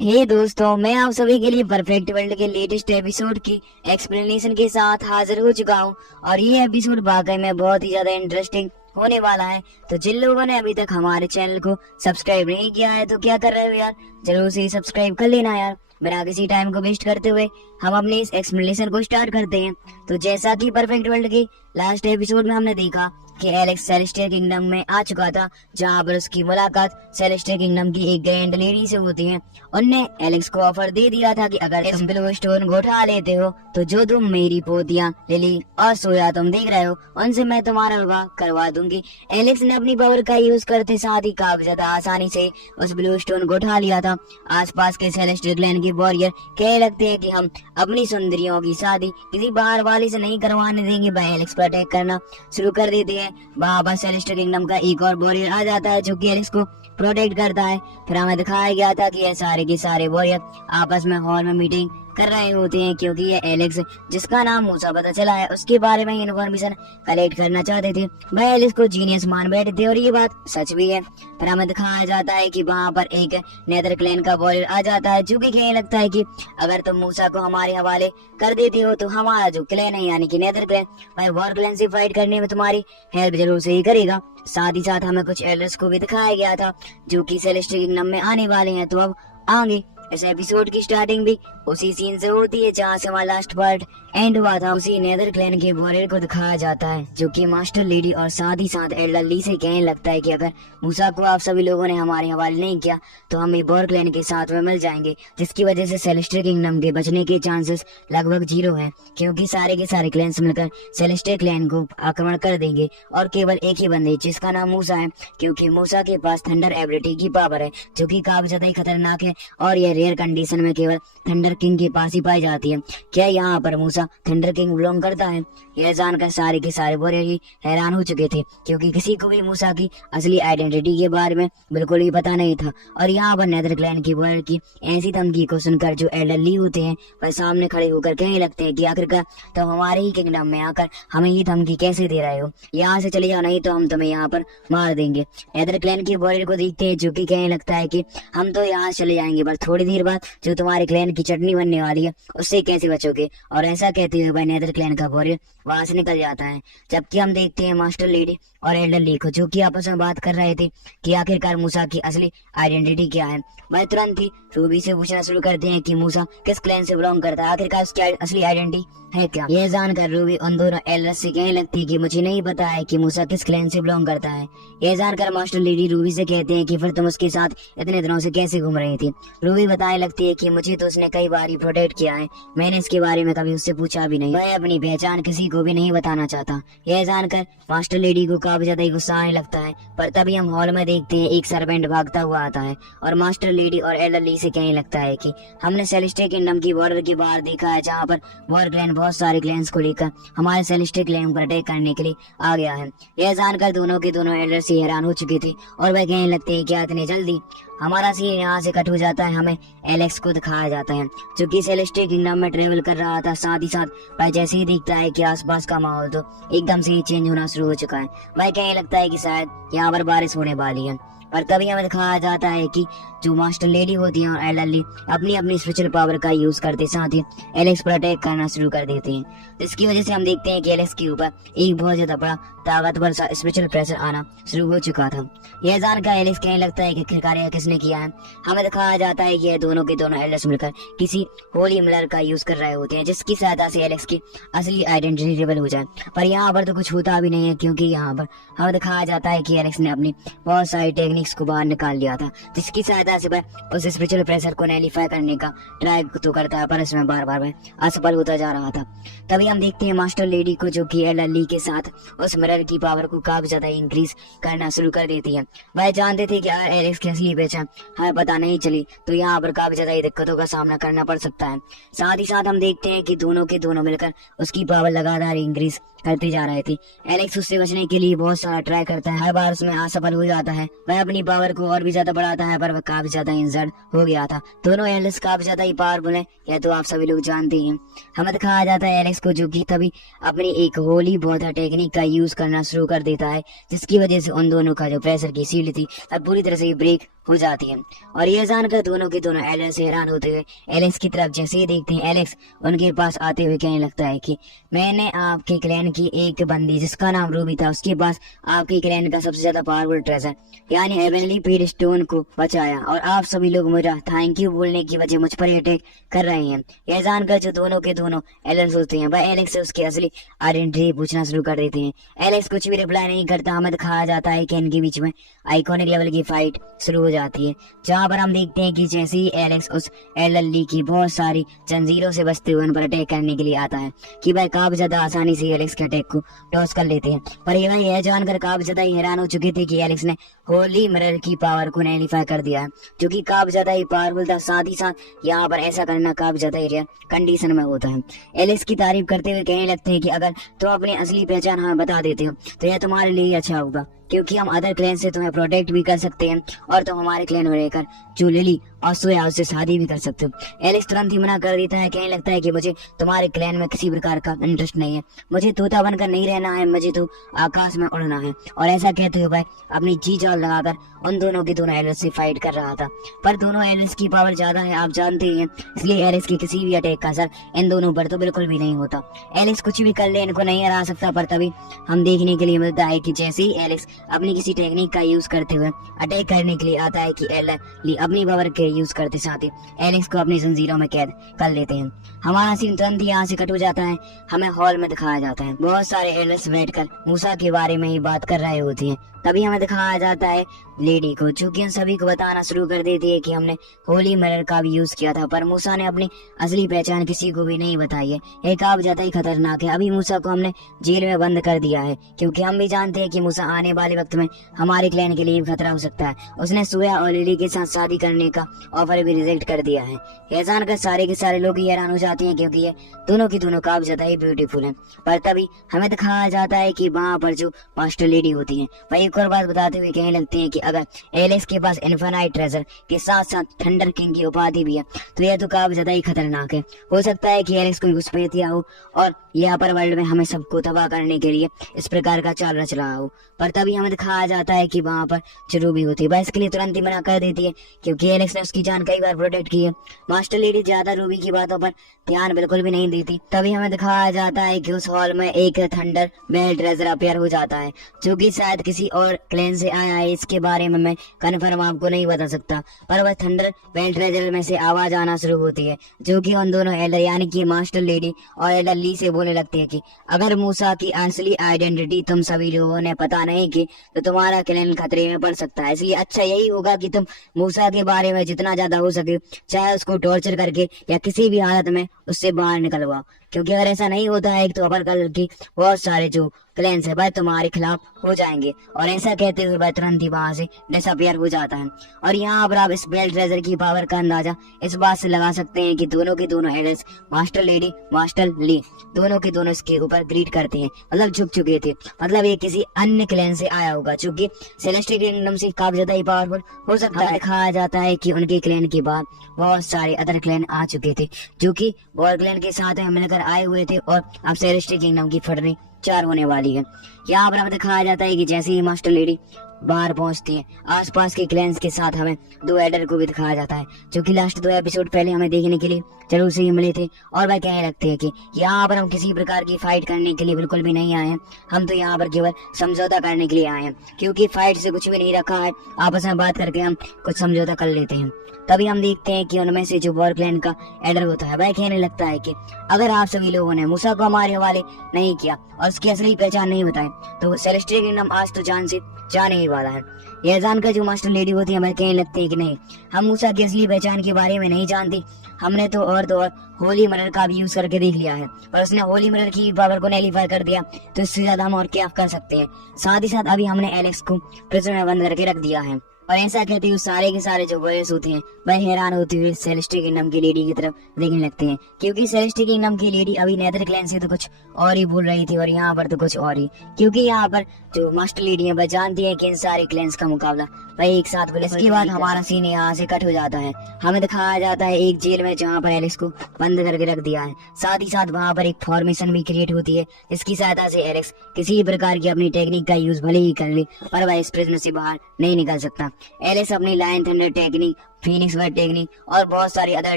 हे दोस्तों, मैं आप सभी के लिए परफेक्ट वर्ल्ड के लेटेस्ट एपिसोड की एक्सप्लेनेशन के साथ हाजिर हो चुका हूं और ये एपिसोड वाकई में बहुत ही ज्यादा इंटरेस्टिंग होने वाला है। तो जिन लोगों ने अभी तक हमारे चैनल को सब्सक्राइब नहीं किया है तो क्या कर रहे हो यार, जरूर से सब्सक्राइब कर लेना यार। बिना किसी टाइम को वेस्ट करते हुए हम अपने इस एक्सप्लेनेशन को स्टार्ट करते हैं। तो जैसा कि परफेक्ट वर्ल्ड के लास्ट एपिसोड में हमने देखा कि एलेक्स सेलेस्टियल किंगडम में आ चुका था, जहां पर उसकी मुलाकात सेलेस्टियल किंगडम की एक ग्रैंड लेडी से होती है। उनने एलेक्स को ऑफर दे दिया था कि अगर तुम ब्लू स्टोन को उठा लेते हो तो जो तुम मेरी पोतियां लिली और सोया तुम देख रहे हो उनसे मैं तुम्हारा विवाह करवा दूंगी। एलेक्स ने अपनी पावर का यूज करते साथ ही काफी ज्यादा आसानी से उस ब्लू स्टोन को उठा लिया था। आसपास के सेलेस्टियल क्लैन के वॉरियर कहने लगते हैं कि हम अपनी सुंदरियों की शादी किसी बाहर वाले से नहीं करवाने देंगे। वह एलेक्स पर अटैक करना शुरू कर देते हैं। वहाँ पर सेलेस्टियल किंगडम का एक और वॉरियर आ जाता है जो कि एलेक्स को प्रोटेक्ट करता है। फिर हमें दिखाया गया था कि ये सारे के सारे वॉरियर आपस में हॉल में मीटिंग कर रहे होते हैं, क्योंकि ये एलेक्स, जिसका नाम मूसा पता चला है, उसके बारे में इन्फॉर्मेशन कलेक्ट करना चाहते थे। वह एलेक्स को जीनियस मान बैठे थे और ये बात सच भी है। फिर हमें दिखाया जाता है कि वहाँ पर एक नेदर क्लैन का वॉरियर आ जाता है जो कि कहने लगता है कि अगर तुम मूसा को हमारे हवाले कर देते हो तो हमारा जो क्लैन है यानी कि नेदर क्लैन, वह वॉर क्लैन से फाइट करने में तुम्हारी हेल्प जरूर से ही करेगा। साथ ही साथ हमें कुछ एल्डर्स को भी दिखाया गया था जो कि सेलेस्टियल किंगडम में आने वाले हैं। तो अब आगे इस एपिसोड की स्टार्टिंग भी उसी सीन से होती है जहाँ से हमारा लास्ट पार्ट एंड हुआ था। उसी नेदर क्लैन के वॉरियर को दिखाया जाता है जो कि मास्टर लेडी और साथ ही साथ एल्डर ली से कहने लगता है कि अगर मूसा को आप सभी लोगों ने हमारे हवाले नहीं किया तो हम वॉर क्लैन के साथ में मिल जाएंगे, जिसकी वजह से सेलेस्टियल किंगडम के बचने के चांसेस लगभग 0 हैं, क्योंकि सारे के सारे क्लैन्स मिलकर सेलेस्टियल क्लैन को आक्रमण कर देंगे और केवल एक ही बंदे जिसका नाम मूसा है, क्योंकि मूसा के पास थंडर एबिलिटी की पावर है जो कि काफी ज्यादा ही खतरनाक है और यह रेयर कंडीशन में केवल थंडर किंग के पास ही पाई जाती है। क्या यहाँ पर मूसा थंडर किंग बिलोंग करता है? यह जानकर सारे के सारे वॉरियर ही हैरान हो चुके थे, क्योंकि किसी को भी मूसा की असली आइडेंटिटी के बारे में बिल्कुल ही पता नहीं था। और यहाँ पर नेदर क्लैन की वॉरियर की ऐसी धमकी को सुनकर जो एल्डर ली होते हैं वह सामने खड़े होकर कहने लगते हैं कि आखिरकार तो हमारे ही किंगडम में आकर हमें ये धमकी कैसे दे रहे हो, यहाँ से चले जाओ नहीं तो हम तुम्हें यहाँ पर मार देंगे। नेदर क्लैन के वॉरियर को देखते हैं जो कि कहने लगता है कि हम तो यहाँ चले जाएंगे पर थोड़ी देर बाद जो तुम्हारे क्लैन की चटनी बनने वाली है उससे कैसे बचोगे। और ऐसा कहते हुए भाई नेदर क्लैन का वॉरियर वहां से निकल जाता है। जबकि हम देखते हैं मास्टर लेडी और एल्डर ली को जो कि आपस में बात कर रहे थे कि आखिरकार मूसा की असली आइडेंटिटी क्या है। वह तुरंत ही रूबी से पूछना शुरू करते हैं कि मूसा किस क्लैन से बिलोंग करता है, आखिरकार उसकी असली आइडेंटिटी है क्या। यह जानकर रूबी उन दोनों एल्डर्स से कहने लगती है कि मुझे नहीं पता है कि मूसा किस क्लैन से बिलोंग करता है। यह जानकर मास्टर लेडी रूबी से कहते हैं कि फिर तुम उसके साथ इतने दिनों से कैसे घूम रही थी। रूबी बताने लगती है कि मुझे तो उसने कई बार ही प्रोटेक्ट किया है, मैंने इसके बारे में कभी उससे पूछा भी नहीं, वह अपनी पहचान किसी को भी नहीं बताना चाहता। यह जानकर मास्टर लेडी को काफी ज्यादा गुस्सा आने लगता है। पर तभी हम हॉल में देखते हैं एक सर्वेंट भागता हुआ आता है और मास्टर लेडी और एल्डर ली से कहने लगता है कि हमने सेलेस्टियल किंगडम की बॉर्डर के बाहर देखा है जहाँ पर वॉर क्लैन बहुत सारे क्लैंस को लेकर हमारे सेलेस्टियल क्लैन पर अटैक करने के लिए आ गया है। यह जानकर दोनों के दोनों एल्डर से हैरान हो चुके थे और वह कहने लगते हैं क्या इतनी जल्दी। हमारा सीन यहाँ से कट हो जाता है। हमें एलेक्स को दिखाया जाता है जो कि सेलेस्टियल किंगडम में ट्रेवल कर रहा था। साथ ही साथ वह जैसे ही देखता है कि आसपास का माहौल तो एकदम से ही चेंज होना शुरू हो चुका है। वह कहने लगता है कि शायद यहाँ पर बारिश होने वाली है। पर तभी हमें दिखाया जाता है कि जो मास्टर लेडी होती है और एल्डर ली अपनी अपनी स्पेशल पावर का यूज करते साथ ही एलेक्स पर अटैक करना शुरू कर देते हैं, जिसकी वजह से हम देखते हैं कि एलेक्स के ऊपर एक बहुत ज्यादा बड़ा ताकतवर सा स्पेशल प्रेशर आना शुरू हो चुका था। यह जानकर एलेक्स कहने लगता है कि आखिरकार यह किसने किया है। हमें दिखाया जाता है कि यह दोनों के दोनों एल्डर्स मिलकर किसी होली मिलर का यूज कर रहे होते हैं जिसकी सहायता से एलेक्स की असली आइडेंटिटी रिवील हो जाए। पर यहाँ पर तो कुछ होता भी नहीं है, क्योंकि यहाँ पर हमें दिखाया जाता है कि एलेक्स ने अपनी बहुत सारी टेक्निक्स को बाहर निकाल लिया था, जिसकी सहायता से वह उस स्पिरिचुअल प्रेशर को नैलिफाई करने का ट्राई तो करता है पर इसमें बार बार वह असफल होता जा रहा था। तभी हम देखते हैं मास्टर लेडी को जो कि एल्डर ली के साथ उस मिरर की पावर को काफी ज्यादा इंक्रीज करना शुरू कर देती है। वह जानते थे कि अगर एलेक्स की असली पहचान हमें पता नहीं चली तो यहाँ पर काफी ज्यादा दिक्कतों का सामना करना पड़ सकता है। साथ ही साथ हम देखते हैं कि दोनों के दोनों मिलकर उसकी पावर लगातार इंक्रीज करते जा रहे थे। एलेक्स उससे बचने के लिए बहुत सारा ट्राई करता है, हर बार उसमें असफल हो जाता है। वह अपनी पावर को और भी ज्यादा बढ़ाता है पर वह काफी ज्यादा इंजर्ड हो गया था। दोनों एलेक्स काफी ज्यादा ही पावरफुल है, यह तो आप सभी लोग जानते हैं। हमें दिखाया जाता है एलेक्स को जो कि तभी अपनी एक होली बॉर्डर टेक्निक का यूज करना शुरू कर देता है, जिसकी वजह से उन दोनों का जो प्रेशर की सील थी अब पूरी तरह से ब्रेक हो जाती है। और ये जानकर दोनों के दोनों एलेक्स से हैरान होते हुए एलेक्स की तरफ जैसे ही देखते हैं, एलेक्स उनके पास आते हुए कहने लगता है कि मैंने आपके क्लैन की एक बंदी जिसका नाम रूबी था, उसके पास आपके क्लैन का सबसे ज्यादा पावरफुल ट्रेजर यानी हेवनली पीड स्टोन को बचाया, और आप सभी लोग मुझे थैंक यू बोलने की वजह मुझ पर अटैक कर रहे हैं। यह जानकर जो दोनों के दोनों एलेक्स होते हैं वह एलेक्स से उसकी असली आइडेंटिटी पूछना शुरू कर देते हैं। एलेक्स कुछ भी रिप्लाई नहीं करता। हमें दिखाया जाता है कि इनके बीच में आइकॉनिक लेवल की फाइट शुरू हो जाती है, जहां पर हम देखते हैं कि जैसे ही एलेक्स उस एलएलई की बहुत सारी जंजीरों से बचते हुए उन पर अटैक करने के लिए आता है कि वह काफी ज्यादा आसानी से एलेक्स के अटैक को टॉस कर लेते हैं। पर यह जानकर काफी ज्यादा हैरान हो चुके थे कि एलेक्स ने होली मिरर की पावर को नैलिफाई कर दिया है, जो कि काफी ज्यादा ही पावरफुल था। साथ ही साथ यहाँ पर ऐसा करना काफी ज्यादा ही रेयर कंडीशन में होता है। एलेक्स की तारीफ करते हुए कहने लगते हैं कि अगर तुम अपनी असली पहचान हमें बता देते हो तो यह तुम्हारे लिए अच्छा होगा, क्योंकि हम अदर क्लैन से तुम्हें प्रोटेक्ट भी कर सकते हैं और तुम हमारे क्लैन में रहकर जो लिली और सोया उससे शादी भी कर सकते हो। एलेक्स तुरंत ही मना कर देता है, कहने लगता है कि मुझे तुम्हारे क्लैन में किसी प्रकार का इंटरेस्ट नहीं है, मुझे तोता बनकर नहीं रहना है, मुझे तो आकाश में उड़ना है। और ऐसा कहते हुए वह अपनी जी जान लगाकर उन दोनों के दोनों एलेक्स से फाइट कर रहा था। पर दोनों एलेक्स की पावर ज्यादा है, आप जानते हैं, इसलिए एलेक्स की किसी भी अटैक का असर इन दोनों पर तो बिल्कुल भी नहीं होता। एलेक्स कुछ भी कर ले इनको नहीं हरा सकता। पर तभी हम देखने के लिए मिलता है कि जैसे ही एलेक्स अपनी किसी टेक्निक का यूज करते हुए अटैक करने के लिए आता है कि एलेक्स अपनी पावर के यूज करते साथ ही एलेक्स को अपनी जंजीरों में कैद कर लेते हैं। हमारा सीन तुरंत ही यहाँ से कट हो जाता है। हमें हॉल में दिखाया जाता है बहुत सारे एलेक्स बैठकर मूसा के बारे में ही बात कर रहे होते हैं। तभी हमें दिखाया जाता है लेडी को, जो कि उन सभी को बताना शुरू कर देती है कि हमने होली मिरर का भी यूज किया था, पर मूसा ने अपनी असली पहचान किसी को भी नहीं बताई है। एक आप ज्यादा ही खतरनाक है। अभी मूसा को हमने जेल में बंद कर दिया है, क्योंकि हम भी जानते हैं कि मूसा आने वाले वक्त में हमारे क्लैन के लिए खतरा हो सकता है। उसने सोया और लिली के साथ शादी करने का ऑफर भी रिजेक्ट कर दिया है। यह जानकर सारे के सारे लोग हैरान हो जाते हैं, क्योंकि ये दोनों की दोनों काफी ज्यादा ही ब्यूटीफुल हैं। पर तभी हमें दिखाया जाता है कि वहाँ पर जो मास्टर लेडी होती है वह एक और बात बताते हुए कहने लगते हैं कि अगर एलेक्स के पास इन्फिनाइट ट्रेजर के साथ साथ थंडर किंग की उपाधि भी है तो यह तो काफी ज्यादा ही खतरनाक है। हो सकता है कि एलेक्स कोई घुसपैठिया हो और यह अपर वर्ल्ड में हमें सबको तबाह करने के लिए इस प्रकार का चाल रच रहा हो। पर तभी हमें दिखाया जाता है कि वहाँ पर जो रूबी होती है वह इसके लिए तुरंत ही मना कर देती है, क्योंकि एलेक्स ने उसकी जान कई बार प्रोटेक्ट की है। मास्टर लेडी ज्यादा रूबी की बातों पर ध्यान बिल्कुल भी नहीं देती। तभी हमें दिखाया जाता है कि उस हॉल में एक थंडर बेल ट्रेजर अपेयर हो जाता है, जो कि शायद किसी और क्लैन से आया है। इसके बारे में मैं कन्फर्म आपको नहीं बता सकता, पर वह थंडर बेल ट्रेजर में से आवाज आना शुरू होती है, जो कि उन दोनों एल्डर यानी कि मास्टर लेडी और एल्डर ली से बोलने लगती है कि अगर मूसा की असली आइडेंटिटी तुम सभी लोगों ने पता नहीं की तो तुम्हारा क्लैन खतरे में पड़ सकता है। इसलिए अच्छा यही होगा कि तुम मूसा के बारे में जितना ज्यादा हो सके चाहे उसको टॉर्चर करके या किसी भी हालत में उससे बाहर निकलवाओ, क्योंकि अगर ऐसा नहीं होता है तो अपर कलर की बहुत सारे जो क्लैंस है वह तुम्हारे खिलाफ हो जाएंगे। और ऐसा कहते हुए वह तुरंत ही वहां से डिसअपियर हो जाता है। और यहाँ पर आप इस बेल ट्रेजर की पावर का अंदाजा इस बात से लगा सकते हैं कि दोनों के दोनों एल्डर्स मास्टर लेडी मास्टर ली दोनों के दोनों इसके ऊपर ग्रीड करते हैं, मतलब झुक चुके थे। मतलब ये किसी अन्य क्लैन से आया होगा, चूंकि सेलेस्टियल किंगडम से काफी ज्यादा ही पावरफुल हो सकता है। दिखाया जाता है कि उनके क्लैन के बाद बहुत सारे अदर क्लैन आ चुके थे, जो कि वॉर क्लैन के साथ मिलकर आए हुए थे, और अब सेलेस्टियल किंगडम की फटनी चार होने वाली है। यहाँ पर हमें दिखाया जाता है कि जैसे ही मास्टर लेडी बाहर पहुंचती है आसपास के क्लैंस के साथ हमें दो एडर को भी दिखाया जाता है, जो कि लास्ट 2 एपिसोड पहले हमें देखने के लिए जरूर से ही मिले थे। और वह कहने लगते हैं कि यहाँ पर हम किसी प्रकार की फाइट करने के लिए बिल्कुल भी नहीं आए हैं, हम तो यहाँ पर केवल समझौता करने के लिए आए हैं, क्योंकि फाइट से कुछ भी नहीं रखा है, आपस में बात करके हम कुछ समझौता कर लेते हैं। तभी हम देखते हैं कि उनमें से जो वॉर क्लैन का एडर होता है वह कहने लगता है कि अगर आप सभी लोगों ने मूसा को हमारे हवाले नहीं किया और उसकी असली पहचान नहीं बताई तो सेलेस्टियल किंगडम आज तो जान से जाने ही वाला है। यह जानकर जो मास्टर लेडी होती है वह कहने लगती है कि नहीं, हम मूसा की असली पहचान के बारे में नहीं जानती, हमने तो और होली मिरर का भी यूज करके देख लिया है, और उसने होली मिरर की पावर को नैलिफाई कर दिया, तो इससे ज्यादा हम और क्या कर सकते हैं। साथ ही साथ अभी हमने एलेक्स को प्रिजन में बंद करके रख दिया है। और ऐसा कहते हुए सारे के सारे जो वॉरियर्स होते हैं वह हैरान होते हुए सेलेस्टियल किंगडम की लेडी की तरफ देखने लगते हैं, क्योंकि सेलेस्टियल किंगडम की लेडी अभी नेदर क्लैन से तो कुछ और ही बोल रही थी और यहाँ पर तो कुछ और ही, क्योंकि यहाँ पर जो मास्टर लेडी है वह जानती है कि इन सारे क्लैंस का मुकाबला वह एक साथ बोले। इसके बाद हमारा सीन यहाँ से कट हो जाता है। हमें दिखाया जाता है एक जेल में जहाँ पर एलेक्स को बंद करके रख दिया है। साथ ही साथ वहाँ पर एक फॉर्मेशन भी क्रिएट होती है, जिसकी सहायता से एलेक्स किसी प्रकार की अपनी टेक्निक का यूज भले ही कर ले पर वह इस प्रिजन से बाहर नहीं निकल सकता। एलिस अपनी lion thunder technique, phoenix bird technique और बहुत सारी अदर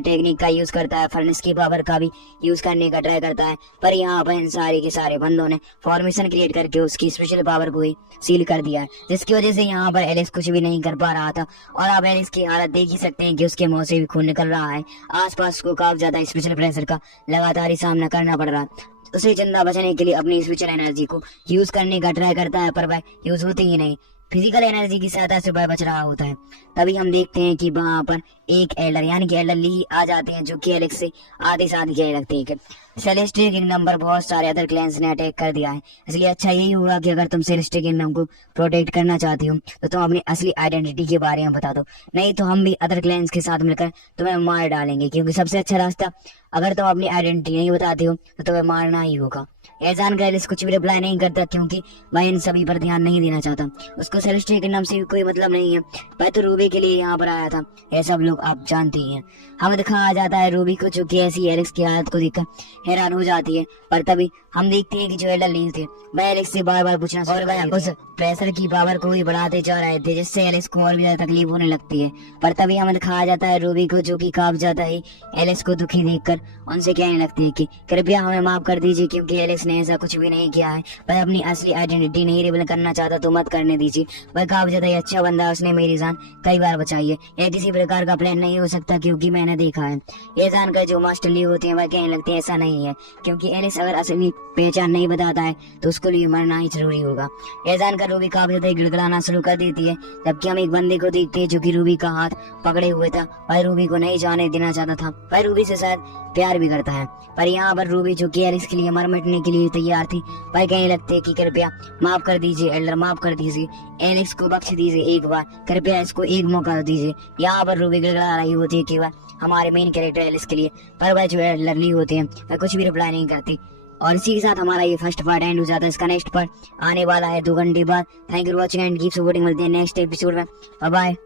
टेक्निक का यूज करता है। फर्नेस की पावर का भी यूज करने का ट्राई करता है, पर यहाँ पर इन सारे के सारे बंदों ने फॉर्मेशन क्रिएट करके उसकी स्पेशल पावर को ही सील कर दिया है, जिसकी वजह से यहाँ पर एलिस कुछ भी नहीं कर पा रहा था। और आप एलिस की हालत देख ही सकते हैं कि उसके मुंह से भी खून निकल रहा है। आसपास को काफी ज्यादा स्पेशल प्रेशर का लगातार ही सामना करना पड़ रहा है। उसे जिंदा बचाने के लिए अपनी स्पेशल एनर्जी को यूज करने का ट्राई करता है, पर वह यूज होती ही नहीं। फिजिकल एनर्जी की सहायता से वह बच रहा होता है। तभी हम देखते हैं कि वहां पर एक एल्डर यानी कि एल्डर ली आ जाते हैं, जो कि एलेक्स से आधे साथ गए लगते हैं। सेलेस्टियल किंगडम पर बहुत सारे अदर क्लैंस ने अटैक कर दिया है, इसलिए अच्छा यही होगा कि अगर तुम सेलेस्टियल किंगडम को प्रोटेक्ट करना चाहती हो तो तुम अपनी असली आइडेंटिटी के बारे में बता दो, नहीं तो हम भी अदर क्लैंस के साथ मिलकर तुम्हें मार डालेंगे। क्योंकि सबसे अच्छा रास्ता, अगर तुम अपनी आइडेंटिटी नहीं बताते हो तो तुम्हें मारना ही होगा। यह जानकर एलिस कुछ भी रिप्लाई नहीं करता, क्योंकि वह इन सभी पर ध्यान नहीं देना चाहता। उसको सेलेस्टियल किंगडम से कोई मतलब नहीं है, वह तो रूबी के लिए यहाँ पर आया था। यह सब लोग आप जानते ही हैं। हमें दिखाया जाता है रूबी को, जो कि ऐसी एलेक्स की हालत को देखकर हैरान हो जाती है। पर तभी हम देखते हैं कि जो एल्डर ली थे वह एलेक्स से बार बार पूछना और वह उस प्रेशर की पावर को भी बढ़ाते जा रहे थे, जिससे एलेक्स को और भी ज्यादा तकलीफ होने लगती है। पर तभी हमें दिखाया जाता है रूबी को, जो कि काफी ज्यादा ही एलेक्स को दुखी देखकर उनसे कहने लगती है कि कृपया हमें माफ कर दीजिए, क्योंकि एलेक्स ने ऐसा कुछ भी नहीं किया है। वह अपनी असली आइडेंटिटी नहीं रिवील करना चाहता तो मत करने दीजिए। वह काफी ज्यादा ही अच्छा बंदा है, उसने मेरी जान कई बार बचाई है। यह किसी प्रकार का प्लान नहीं हो सकता, क्योंकि मैंने देखा है। यह जानकर जो मास्टर ली होते हैं वह कहने लगते हैं ऐसा नहीं है, क्योंकि एलिस अगर असली पहचान नहीं बताता है तो उसको लिए मरना ही जरूरी होगा। यह जानकर रूबी काफी ज्यादा गिड़गिड़ाना शुरू कर देती है। जबकि हम एक बंदे को देखते हैं जो कि रूबी का हाथ पकड़े हुए था। वह रूबी को नहीं जाने देना चाहता था, वह रूबी से शायद प्यार भी करता है। पर यहाँ पर रूबी, जो कि एलिस के लिए मर मिटने के लिए तैयार थी, वह कहने लगते हैं कि कृपया माफ कर दीजिए एल्डर, माफ कर दीजिए, एलिस को बख्श दीजिए एक बार, कृपया इसको एक मौका दीजिए। यहाँ पर रूबी गिड़गिड़ा रही होती है कि वह हमारे मेन कैरेक्टर एलिस के लिए, पर वह जो एल्डर ली होते हैं वह कुछ भी रिप्लाई नहीं करती। और इसी के साथ हमारा ये फर्स्ट पार्ट एंड हो जाता है। इसका नेक्स्ट पार्ट आने वाला है 2 घंटे बाद। Thank you for watching and keep supporting. मिलते हैं नेक्स्ट एपिसोड में। Bye bye.